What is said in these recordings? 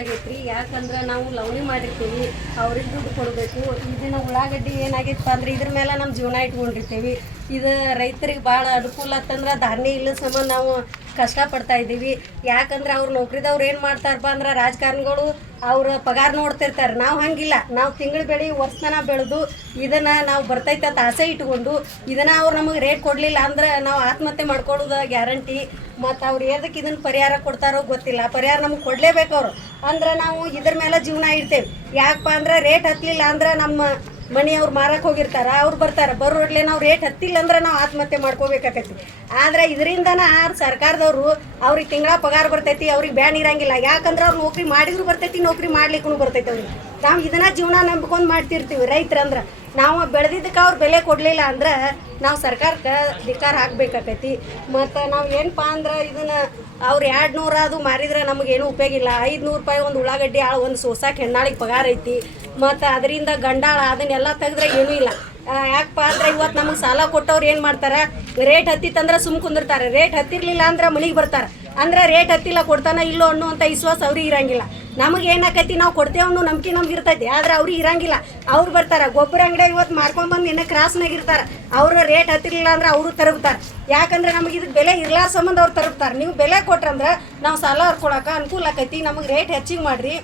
ಆಗೈತ್ರಿ. ಯಾಕಂದ್ರೆ ನಾವು ಲವಣಿ ಮಾಡಿರ್ತೀವಿ, ಅವ್ರಿಗೆ ದುಡ್ಡು ಕೊಡಬೇಕು. ಇದನ್ನ ಉಳ್ಳಾಗಡ್ಡಿ ಏನಾಗೈತಪ್ಪ ಅಂದ್ರೆ ಇದ್ರ ಮೇಲೆ ನಮ್ಮ ಜೀವನ ಇಟ್ಕೊಂಡಿರ್ತೀವಿ. ಇದು ರೈತರಿಗೆ ಭಾಳ ಅನುಕೂಲ ಆತಂದ್ರೆ ಧಾನ್ಯ ಇಲ್ಲ ಸಮ ನಾವು ಕಷ್ಟಪಡ್ತಾ ಇದ್ದೀವಿ. ಯಾಕಂದ್ರೆ ಅವ್ರು ನೌಕರಿದವ್ರು ಏನು ಮಾಡ್ತಾರಪ್ಪ ಅಂದ್ರೆ ರಾಜಕಾರಣಿಗಳು ಅವ್ರ ಪಗಾರ ನೋಡ್ತಿರ್ತಾರೆ. ನಾವು ಹಂಗಿಲ್ಲ. ನಾವು ತಿಂಗಳು ಬೆಳೆ ವರ್ಷನ ಬೆಳೆದು ಇದನ್ನು ನಾವು ಬರ್ತೈತೆ ಅಂತ ಆಸೆ ಇಟ್ಕೊಂಡು ಇದನ್ನು ಅವ್ರು ನಮಗೆ ರೇಟ್ ಕೊಡಲಿಲ್ಲ ಅಂದ್ರೆ ನಾವು ಆತ್ಮಹತ್ಯೆ ಮಾಡ್ಕೊಳ್ಳೋದು ಗ್ಯಾರಂಟಿ ಮತ್ತು ಅವ್ರು ಎದಕ್ಕೆ ಇದನ್ನು ಪರಿಹಾರ ಕೊಡ್ತಾರೋ ಗೊತ್ತಿಲ್ಲ. ಪರಿಹಾರ ನಮ್ಗೆ ಕೊಡಲೇಬೇಕು ಅವರು. ಅಂದ್ರೆ ನಾವು ಇದ್ರ ಮೇಲೆ ಜೀವನ ಇಡ್ತೇವೆ. ಯಾಕಪ್ಪ ಅಂದ್ರೆ ರೇಟ್ ಹತ್ತಲಿಲ್ಲ ಅಂದ್ರೆ ನಮ್ಮ ಮನಿ ಅವ್ರು ಮಾರಕ್ಕೆ ಹೋಗಿರ್ತಾರೆ, ಅವ್ರು ಬರ್ತಾರೆ. ಬರೋಡ್ಲೆ ನಾವು ರೇಟ್ ಹತ್ತಿಲ್ಲ ಅಂದ್ರೆ ನಾವು ಆತ್ಮಹತ್ಯೆ ಮಾಡ್ಕೋಬೇಕಾಕೈತಿ ಆದ್ರೆ ಇದರಿಂದನ ಸರ್ಕಾರದವರು ಅವ್ರಿಗೆ ತಿಂಗಳ ಪಗಾರ ಬರ್ತೈತಿ, ಅವ್ರಿಗೆ ಬ್ಯಾನ್ ಇರಂಗಿಲ್ಲ. ಯಾಕಂದ್ರೆ ಅವ್ರು ನೌಕರಿ ಮಾಡಿದ್ರು ಬರ್ತೈತಿ, ನೌಕರಿ ಮಾಡ್ಲಿಕ್ಕೂ ಬರ್ತೈತಿ ಅವ್ರಿಗೆ. ನಾವು ಇದನ್ನ ಜೀವನ ನಂಬ್ಕೊಂಡು ಮಾಡ್ತಿರ್ತೀವಿ. ರೈತರಂದ್ರೆ ನಾವು ಬೆಳೆದಿದ್ದಕ್ಕೆ ಅವ್ರು ಬೆಲೆ ಕೊಡಲಿಲ್ಲ ಅಂದ್ರೆ ನಾವು ಸರ್ಕಾರಕ್ಕೆ ಧಿಕ್ಕಾರ ಹಾಕ್ಬೇಕಾಕೈತಿ ಮತ್ತು ನಾವು ಏನಪ್ಪ ಅಂದ್ರೆ ಇದನ್ನ ಅವ್ರು ಎರಡು ನೂರ ಅದು ಮಾರಿದ್ರೆ ನಮಗೇನು ಉಪಯೋಗ ಇಲ್ಲ. ಐದುನೂರು ರೂಪಾಯಿ ಒಂದು ಉಳ್ಳಾಗಡ್ಡಿ ಆಳು ಒಂದು ಸೋಸಾಕ್ ಹೆಣ್ಣಾಳಿಗೆ ಪಗಾರ ಐತಿ. ಮತ್ತು ಅದರಿಂದ ಗಂಡಾಳ ಅದನ್ನೆಲ್ಲ ತೆಗೆದ್ರೆ ಏನೂ ಇಲ್ಲ. ಯಾಕಪ್ಪ ಅಂದ್ರೆ ಇವತ್ತು ನಮಗೆ ಸಾಲ ಕೊಟ್ಟವ್ರು ಏನು ಮಾಡ್ತಾರೆ? ರೇಟ್ ಹತ್ತಿತ್ತಂದ್ರೆ ಸುಮ್ ಕುಂದಿರ್ತಾರೆ. ರೇಟ್ ಹತ್ತಿರ್ಲಿಲ್ಲ ಅಂದ್ರೆ ಮನೆಗೆ ಬರ್ತಾರೆ. ಅಂದ್ರೆ ರೇಟ್ ಹತ್ತಿಲ್ಲ ಕೊಡ್ತಾನ ಇಲ್ಲೋ ಅನ್ನುವಂಥ ವಿಶ್ವಾಸ ಅವ್ರಿಗೆ ಇರಂಗಿಲ್ಲ. ನಮಗೆ ಏನಾಕೈತಿ ನಾವು ಕೊಡ್ತೇವೆ ಅನ್ನೋ ನಂಬಿಕೆ ನಮ್ಗೆ ಇರ್ತೈತಿ, ಆದ್ರೆ ಅವ್ರಿಗೆ ಇರಂಗಿಲ್ಲ. ಅವ್ರು ಬರ್ತಾರೆ, ಗೊಬ್ಬರ ಅಂಗಡಿ ಇವತ್ತು ಮಾರ್ಕೊಂಡ್ಬಂದು ಇನ್ನೂ ಕ್ರಾಸ್ನಾಗ ಇರ್ತಾರೆ. ಅವ್ರ ರೇಟ್ ಹತ್ತಿರಲಿಲ್ಲ ಅಂದ್ರೆ ಅವರು ತರಗ್ತಾರೆ. ಯಾಕಂದ್ರೆ ನಮಗೆ ಇದಕ್ಕೆ ಬೆಲೆ ಇರ್ಲಾರ ಸಂಬಂಧ ಅವ್ರು ತರಬ್ತಾರೆ ನೀವು ಬೆಲೆ ಕೊಟ್ರಂದ್ರೆ ನಾವು ಸಾಲ ಹರ್ಕೊಳಕ್ಕೆ ಅನುಕೂಲ ಆಕೈತಿ, ನಮಗೆ ರೇಟ್ ಹೆಚ್ಚಿಗೆ ಮಾಡಿರಿ.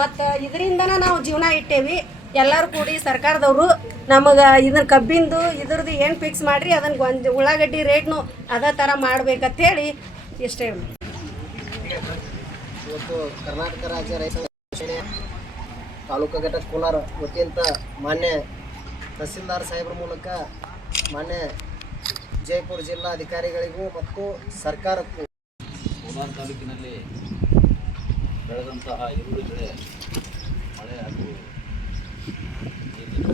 ಮತ್ತು ಇದರಿಂದನೇ ನಾವು ಜೀವನ ಇಟ್ಟೇವಿ. ಎಲ್ಲರೂ ಕೂಡಿ ಸರ್ಕಾರದವರು ನಮಗೆ ಇದನ್ನ ಕಬ್ಬಿಂದು ಇದ್ರದ್ದು ಏನು ಫಿಕ್ಸ್ ಮಾಡಿರಿ ಅದನ್ನ ಒಂದು ಉಳ್ಳಾಗಡ್ಡಿ ರೇಟ್ನು ಅದೇ ಥರ ಮಾಡ್ಬೇಕಂತೇಳಿ ಇಷ್ಟೇ ಇವತ್ತು ಕರ್ನಾಟಕ ರಾಜ್ಯ ರೈತ ತಾಲೂಕು ಘಟಕ ಕೋಲಾರ ವತಿಯಿಂದ ಮಾನ್ಯ ತಹಸೀಲ್ದಾರ್ ಸಾಹೇಬ್ರ ಮೂಲಕ ಮಾನ್ಯ ಜಯಪುರ ಜಿಲ್ಲಾ ಅಧಿಕಾರಿಗಳಿಗೂ ಮತ್ತು ಸರ್ಕಾರಕ್ಕೂ ಕೋಲಾರ ತಾಲೂಕಿನಲ್ಲಿ ಬೆಳೆದಂತಹ ಈರುಳ್ಳಿ ಬೆಳೆ ಮಳೆ ಹಾಗೂ ನೀರಿನ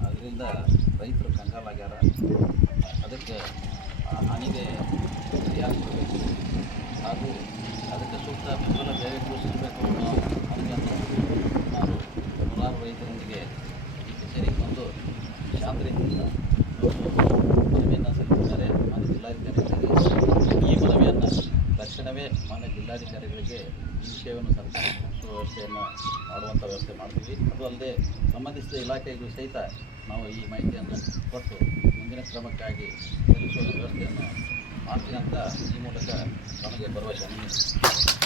ಅದರಿಂದ ಕಂಗಾಲಾಗ್ಯಾರ ಅದಕ್ಕೆ, ಆ ಹಾನಿಗೆ ಹಾಗೂ ಅದಕ್ಕೆ ಸೂಕ್ತ ಬೆಂಬಲ ಬೇರೆ ಸಿಗಬೇಕು ಅನ್ನೋ ನಾನು ನೂರಾರು ರೈತರೊಂದಿಗೆ ಈ ಕಚೇರಿಗೆ ಬಂದು ಮನವಿಯನ್ನು ಸಲ್ಲಿಸಿದ್ದಾರೆ ಮಾನ್ಯ ಜಿಲ್ಲಾಧಿಕಾರಿಗಳಿಗೆ ಈ ಮನವಿಯನ್ನು ತಕ್ಷಣವೇ ಮಾನ್ಯ ಜಿಲ್ಲಾಧಿಕಾರಿಗಳಿಗೆ ಈ ವಿಷಯವನ್ನು ಸರ್ಕಾರ ವ್ಯವಸ್ಥೆಯನ್ನು ಮಾಡುವಂಥ ವ್ಯವಸ್ಥೆ ಮಾಡ್ತೀವಿ. ಅದು ಅಲ್ಲದೆ ಸಂಬಂಧಿಸಿದ ಇಲಾಖೆಗೂ ಸಹಿತ ನಾವು ಈ ಮಾಹಿತಿಯನ್ನು ಕೊಟ್ಟು ಮುಂದಿನ ಕ್ರಮಕ್ಕಾಗಿ ವ್ಯವಸ್ಥೆಯನ್ನು ಮಾಡ್ತೀನಿ ಅಂತ ಈ ಮೂಲಕ ನಮಗೆ ಭರವಸೆ